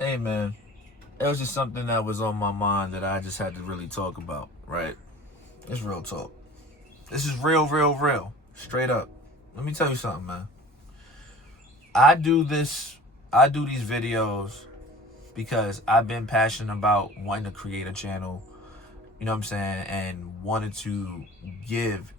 Hey man, it was just something that was on my mind that I just had to really talk about, right? It's real talk. This is real, real, real. Straight up. Let me tell you something, man. I do this, I do these videos because I've been passionate about wanting to create a channel, you know what I'm saying, and wanted to give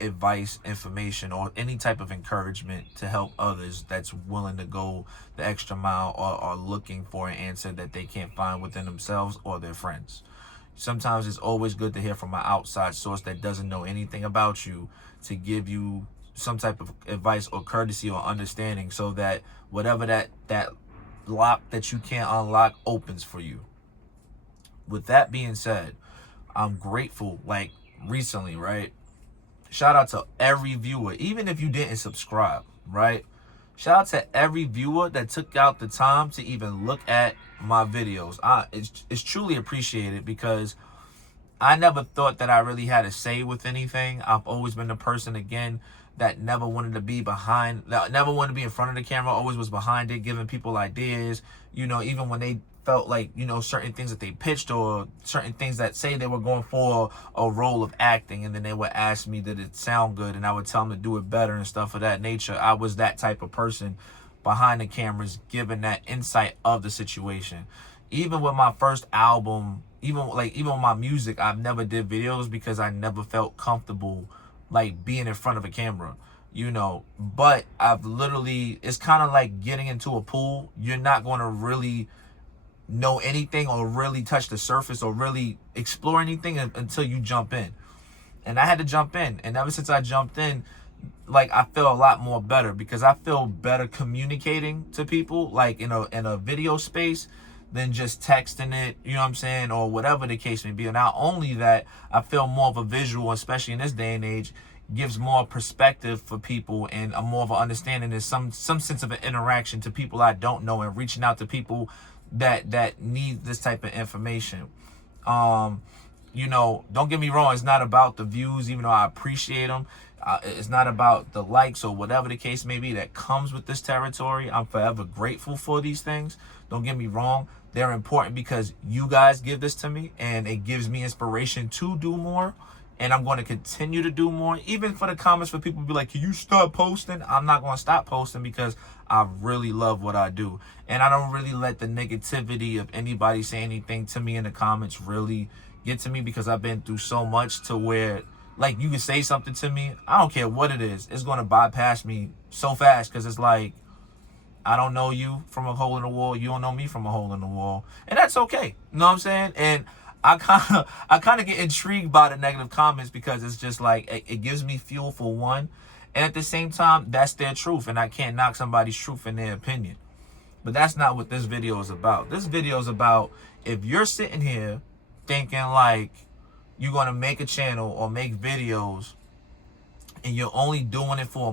advice, information, or any type of encouragement to help others that's willing to go the extra mile or are looking for an answer that they can't find within themselves or their friends. Sometimes it's always good to hear from an outside source that doesn't know anything about you to give you some type of advice or courtesy or understanding so that whatever that lock that you can't unlock opens for you. With that being said, I'm grateful, like recently, right? Shout out to every viewer, even if you didn't subscribe, right? Shout out to every viewer that took out the time to even look at my videos. It's truly appreciated because I never thought that I really had a say with anything. I've always been the person, again, that never wanted to be behind, that never wanted to be in front of the camera, always was behind it, giving people ideas, even when they felt like, certain things that they pitched or certain things that say they were going for a role of acting, and then they would ask me, did it sound good? And I would tell them to do it better and stuff of that nature. I was that type of person behind the cameras, giving that insight of the situation. Even with my first album, even with my music, I've never did videos because I never felt comfortable like being in front of a camera, but I've literally, it's kind of like getting into a pool. You're not going to really know anything or really touch the surface or really explore anything until you jump in. And I had to jump in, and ever since I jumped in, like, I feel a lot more better because I feel better communicating to people, like in a video space, than just texting it, you know what I'm saying, or whatever the case may be. And not only that, I feel more of a visual, especially in this day and age, gives more perspective for people and a more of an understanding and some sense of an interaction to people I don't know, and reaching out to people that need this type of information. Don't get me wrong, it's not about the views, even though I appreciate them. It's not about the likes or whatever the case may be that comes with this territory. I'm forever grateful for these things. Don't get me wrong. They're important because you guys give this to me and it gives me inspiration to do more. And I'm going to continue to do more. Even for the comments for people to be like, can you stop posting? I'm not going to stop posting because I really love what I do. And I don't really let the negativity of anybody say anything to me in the comments really get to me, because I've been through so much to where, like, you can say something to me, I don't care what it is, it's going to bypass me so fast, because it's like, I don't know you from a hole in the wall, you don't know me from a hole in the wall, and that's okay. You know what I'm saying? And I kind of get intrigued by the negative comments because it's just like it gives me fuel for one, and at the same time, that's their truth, and I can't knock somebody's truth in their opinion. But that's not what this video is about. This video is about, if you're sitting here thinking like you're going to make a channel or make videos and you're only doing it for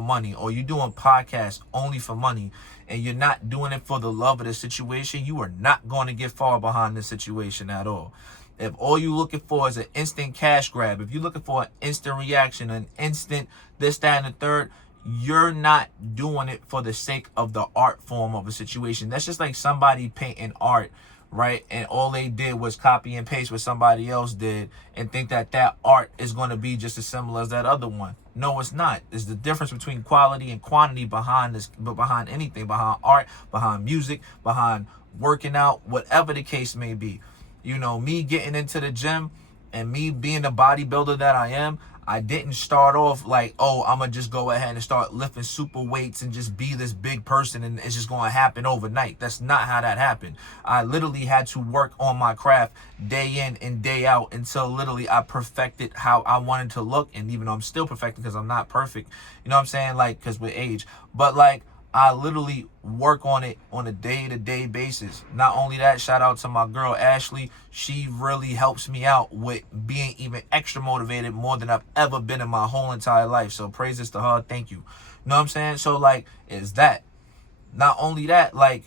money, or you're doing podcasts only for money, and you're not doing it for the love of the situation, you are not going to get far behind the situation at all. If all you're looking for is an instant cash grab, if you're looking for an instant reaction, an instant this, that, and the third, you're not doing it for the sake of the art form of a situation. That's just like somebody painting art, right? And all they did was copy and paste what somebody else did and think that that art is going to be just as similar as that other one. No, it's not. There's the difference between quality and quantity behind this, but behind anything, behind art, behind music, behind working out, whatever the case may be. Me getting into the gym and me being the bodybuilder that I am, I didn't start off like, oh, I'm going to just go ahead and start lifting super weights and just be this big person and it's just going to happen overnight. That's not how that happened. I literally had to work on my craft day in and day out until literally I perfected how I wanted to look. And even though I'm still perfecting because I'm not perfect, you know what I'm saying? Like, because with age, but like, I literally work on it on a day-to-day basis. Not only that, shout out to my girl Ashley. She really helps me out with being even extra motivated, more than I've ever been in my whole entire life. So praises to her. Thank you. You know what I'm saying? So like, it's that. Not only that, like,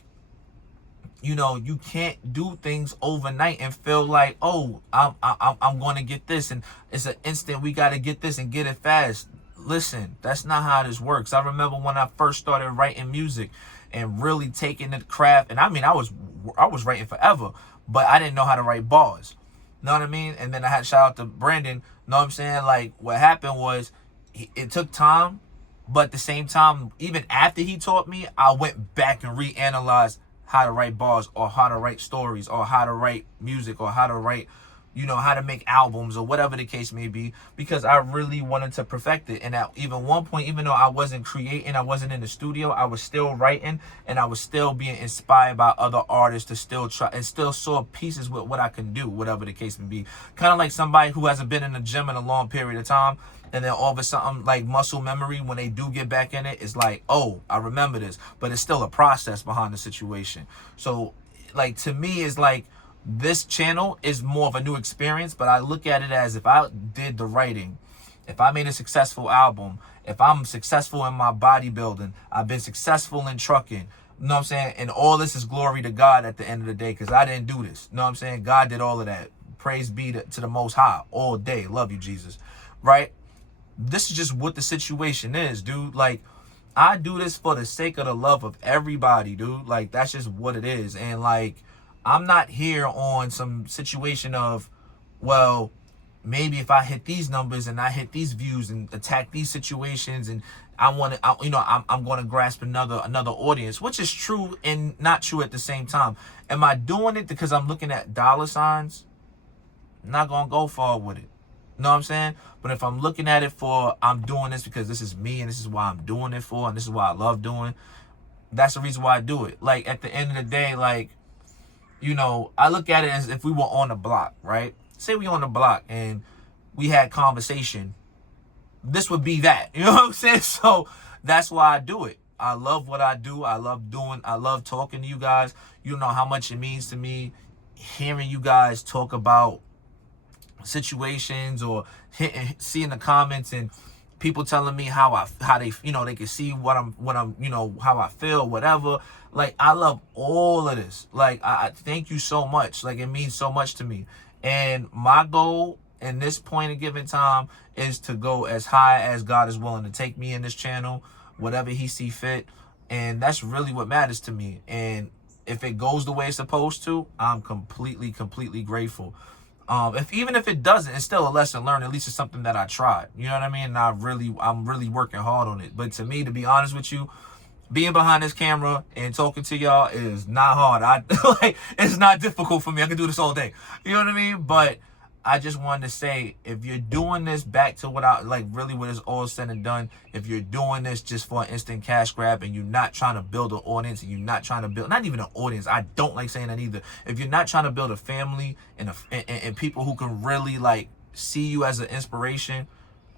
you can't do things overnight and feel like, oh, I'm going to get this and it's an instant, we got to get this and get it fast. Listen, that's not how this works. I remember when I first started writing music and really taking the craft, and I mean, I was was writing forever, but I didn't know how to write bars. Know what I mean? And then I had shout out to Brandon. Know what I'm saying? Like, what happened was, it took time, but at the same time, even after he taught me, I went back and reanalyzed how to write bars, or how to write stories, or how to write music, or how to write, how to make albums, or whatever the case may be, because I really wanted to perfect it. And at even one point, even though I wasn't creating, I wasn't in the studio, I was still writing, and I was still being inspired by other artists to still try, and still saw pieces with what I can do, whatever the case may be. Kind of like somebody who hasn't been in the gym in a long period of time, and then all of a sudden, like muscle memory, when they do get back in it, it's like, oh, I remember this, but it's still a process behind the situation. So, like, to me, it's like, this channel is more of a new experience, but I look at it as, if I did the writing, if I made a successful album, if I'm successful in my bodybuilding, I've been successful in trucking, you know what I'm saying? And all this is glory to God at the end of the day, because I didn't do this. You know what I'm saying? God did all of that. Praise be to the Most High all day. Love you, Jesus. Right? This is just what the situation is, dude. Like, I do this for the sake of the love of everybody, dude. Like, that's just what it is. And, like, I'm not here on some situation of, well, maybe if I hit these numbers and I hit these views and attack these situations, and I'm going to grasp another audience, which is true and not true at the same time. Am I doing it because I'm looking at dollar signs? Not going to go far with it. You know what I'm saying? But if I'm looking at it for, I'm doing this because this is me and this is why I'm doing it for, and this is why I love doing, that's the reason why I do it. Like, at the end of the day, like, I look at it as if we were on the block, right? Say we on the block and we had conversation. This would be that. You know what I'm saying? So that's why I do it. I love what I do. I love talking to you guys. You know how much it means to me hearing you guys talk about situations, or seeing the comments and people telling me how they they can see what I'm how I feel, whatever. Like, I love all of this. Like, I thank you so much. Like, it means so much to me. And my goal in this point of given time is to go as high as God is willing to take me in this channel, whatever he see fit. And that's really what matters to me. And if it goes the way it's supposed to, I'm completely grateful. Even if it doesn't, it's still a lesson learned. At least it's something that I tried. You know what I mean? And I'm really working hard on it. But to me, to be honest with you, being behind this camera and talking to y'all is not hard. It's not difficult for me. I can do this all day. You know what I mean? But I just wanted to say, if you're doing this, back to what really when it's all said and done, if you're doing this just for an instant cash grab and you're not trying to build an audience, and you're not trying to build, not even an audience, I don't like saying that either. If you're not trying to build a family and people who can really like see you as an inspiration,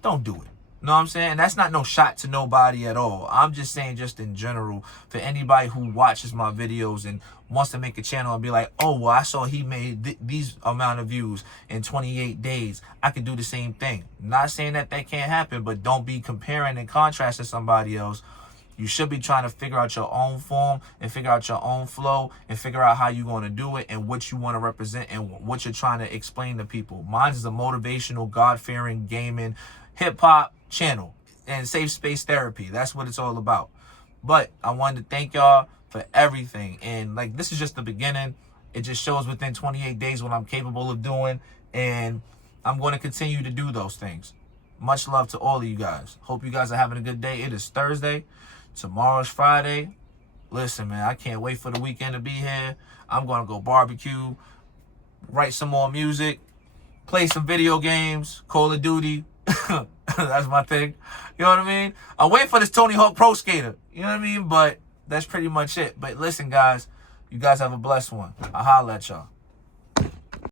don't do it. You know what I'm saying? And that's not no shot to nobody at all. I'm just saying, just in general, for anybody who watches my videos and wants to make a channel and be like, oh, well, I saw he made these amount of views in 28 days. I could do the same thing. Not saying that can't happen, but don't be comparing and contrasting somebody else. You should be trying to figure out your own form and figure out your own flow and figure out how you're going to do it and what you want to represent and what you're trying to explain to people. Mine is a motivational, God-fearing, gaming, hip-hop channel and safe space therapy. That's what it's all about. But I wanted to thank y'all for everything. And like, this is just the beginning. It just shows within 28 days what I'm capable of doing. And I'm going to continue to do those things. Much love to all of you guys. Hope you guys are having a good day. It is Thursday. Tomorrow's Friday. Listen, man, I can't wait for the weekend to be here. I'm going to go barbecue, write some more music, play some video games, Call of Duty. That's my thing. You know what I mean? I'm waiting for this Tony Hawk Pro Skater. You know what I mean? But that's pretty much it. But listen, guys, you guys have a blessed one. I'll holler at y'all.